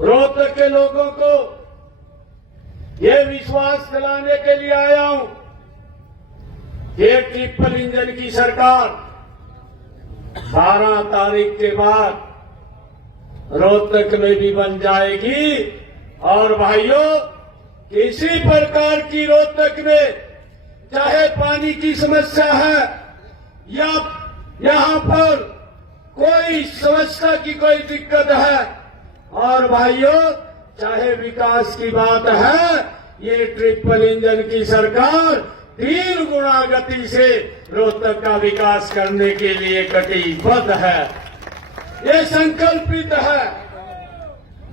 रोहतक के लोगों को ये विश्वास दिलाने के लिए आया हूं कि ट्रिपल इंजन की सरकार 12 तारीख के बाद रोहतक में भी बन जाएगी। और भाइयों, किसी प्रकार की रोहतक में चाहे पानी की समस्या है या यहां पर कोई समस्या की कोई दिक्कत है, और भाइयों चाहे विकास की बात है, ये ट्रिपल इंजन की सरकार 3 गुना गति से रोहतक का विकास करने के लिए कटिबद्ध है। ये संकल्पित है,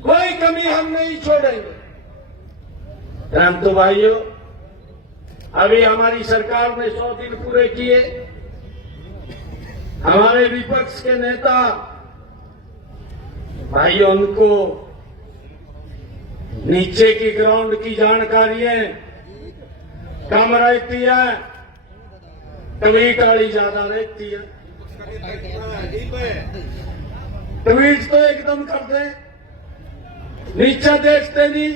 कोई कमी हम नहीं छोड़ेंगे। परंतु भाइयों, अभी हमारी सरकार ने 100 दिन पूरे किए। हमारे विपक्ष के नेता भाइयों, उनको नीचे की ग्राउंड की जानकारियां कम रहती है, ट्वीट वाली ज्यादा रहती है। ट्वीट तो एकदम करते हैं, नीचे देखते नहीं,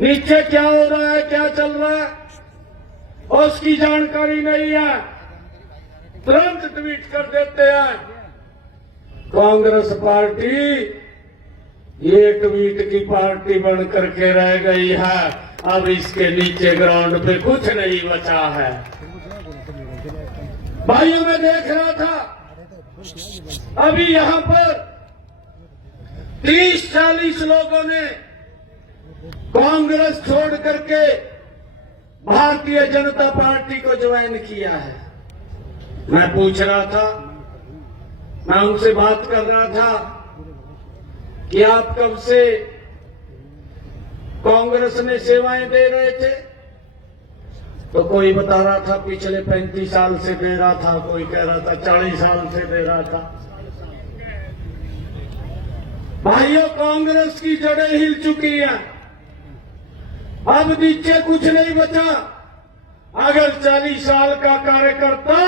नीचे क्या हो रहा है, क्या चल रहा है उसकी जानकारी नहीं है, तुरंत ट्वीट कर देते हैं। कांग्रेस पार्टी ये ट्वीट की पार्टी बन करके रह गई है। अब इसके नीचे ग्राउंड पे कुछ नहीं बचा है। भाइयों, मैं देख रहा था अभी यहां पर 30-40 लोगों ने कांग्रेस छोड़ करके भारतीय जनता पार्टी को ज्वाइन किया है। मैं पूछ रहा था, मैं उनसे बात कर रहा था कि आप कब से कांग्रेस में सेवाएं दे रहे थे? तो कोई बता रहा था पिछले 35 साल से दे रहा था, कोई कह रहा था 40 साल से दे रहा था। भाइयों, कांग्रेस की जड़ें हिल चुकी हैं, अब नीचे कुछ नहीं बचा। अगर 40 साल का कार्यकर्ता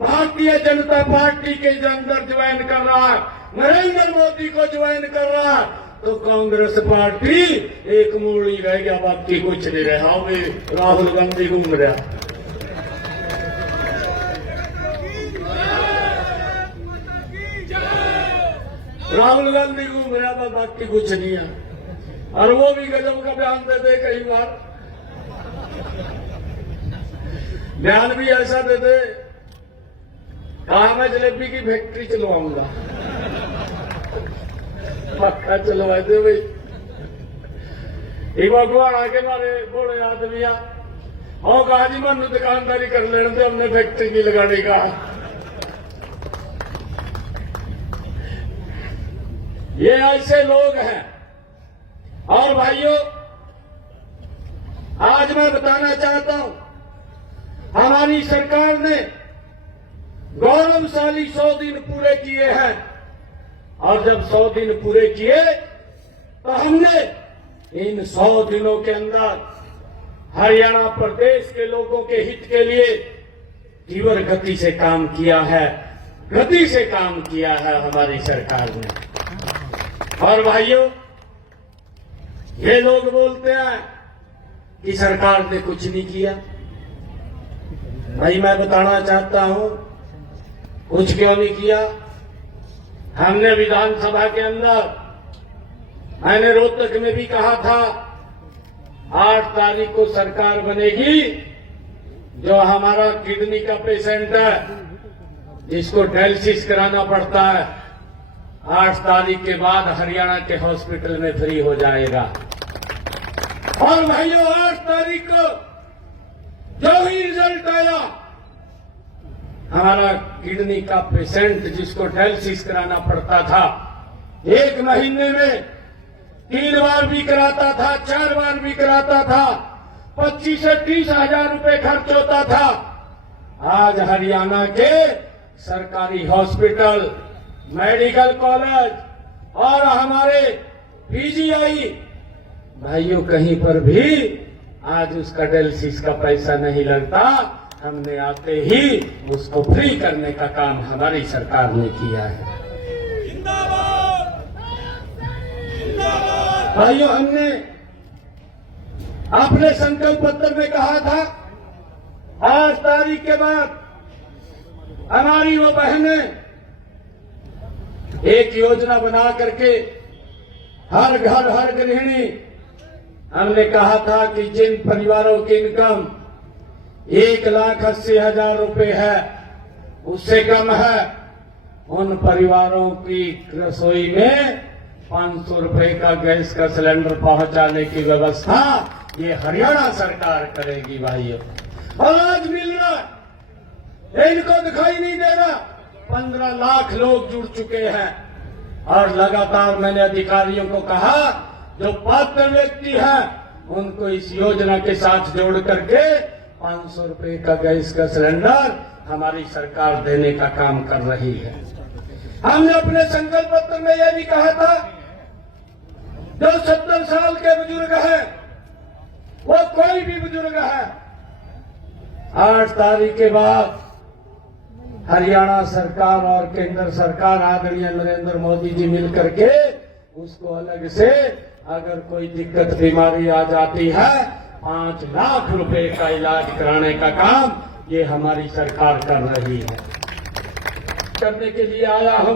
भारतीय जनता पार्टी के अंदर ज्वाइन कर रहा है, नरेंद्र मोदी को ज्वाइन कर रहा है, तो कांग्रेस पार्टी एक मूड़ी रह गया, बाकी कुछ नहीं रहा। वे राहुल गांधी घूम रहा, राहुल गांधी घूम रहा था, बाकी कुछ नहीं है। और वो भी गजब का बयान दे दे, कई बार बयान भी ऐसा दे दे, कहा मैं जलेबी की फैक्ट्री चलवाऊंगा। पक्का चलवाए दे भाई। एक भगवान आके मारे बोले आदमी और कहा जी मन दुकानदारी कर लेने दे, हमने फैक्ट्री नहीं लगाने का। ये ऐसे लोग हैं। और भाइयों, आज मैं बताना चाहता हूं, हमारी सरकार ने गौरवशाली 100 दिन पूरे किए हैं। और जब 100 दिन पूरे किए तो हमने इन 100 दिनों के अंदर हरियाणा प्रदेश के लोगों के हित के लिए तीव्र गति से काम किया है, गति से काम किया है हमारी सरकार ने। और भाइयों, ये लोग बोलते हैं कि सरकार ने कुछ नहीं किया। भाई, मैं बताना चाहता हूं कुछ क्यों नहीं किया। हमने विधानसभा के अंदर, मैंने रोहतक में भी कहा था 8 तारीख को सरकार बनेगी। जो हमारा किडनी का पेशेंट है, जिसको डायलिसिस कराना पड़ता है, 8 तारीख के बाद हरियाणा के हॉस्पिटल में फ्री हो जाएगा। और भाइयों, 8 तारीख को जो ही रिजल्ट आया, हमारा किडनी का पेशेंट जिसको डायलिसिस कराना पड़ता था, 1 महीने में 3 बार भी कराता था, 4 बार भी कराता था, 25 से 30 हजार रुपए खर्च होता था। आज हरियाणा के सरकारी हॉस्पिटल, मेडिकल कॉलेज और हमारे पीजीआई, भाइयों, कहीं पर भी आज उसका डायलिसिस का पैसा नहीं लगता। हमने आते ही उसको फ्री करने का काम हमारी सरकार ने किया है। भाइयों, हमने अपने संकल्प पत्र में कहा था 8 तारीख के बाद हमारी वो बहनें एक योजना बना करके हर घर हर गृहिणी, हमने कहा था कि जिन परिवारों की इनकम 1,80,000 रुपए है, उससे कम है, उन परिवारों की रसोई में 500 रुपए का गैस का सिलेंडर पहुंचाने की व्यवस्था ये हरियाणा सरकार करेगी भाइयों। और आज मिल रहा है, इनको दिखाई नहीं दे रहा। 15 लाख लोग जुड़ चुके हैं और लगातार मैंने अधिकारियों को कहा जो पात्र व्यक्ति हैं उनको इस योजना के साथ जोड़ करके 500 रुपए का गैस का सिलेंडर हमारी सरकार देने का काम कर रही है। हमने अपने संकल्प पत्र में यह भी कहा था जो 70 साल के बुजुर्ग हैं, वो कोई भी बुजुर्ग है, 8 तारीख के बाद हरियाणा सरकार और केंद्र सरकार आदरणीय नरेंद्र मोदी जी मिल करके उसको अलग से अगर कोई दिक्कत बीमारी आ जाती है 5 लाख रुपए का इलाज कराने का काम ये हमारी सरकार कर रही है। करने के लिए आया हूं,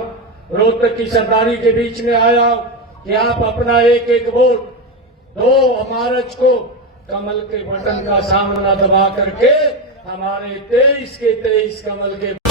रोहतक की सरदारी के बीच में आया हूं कि आप अपना एक एक वोट 2 मार्च को कमल के बटन का सामना दबा करके हमारे 23 के 23 कमल के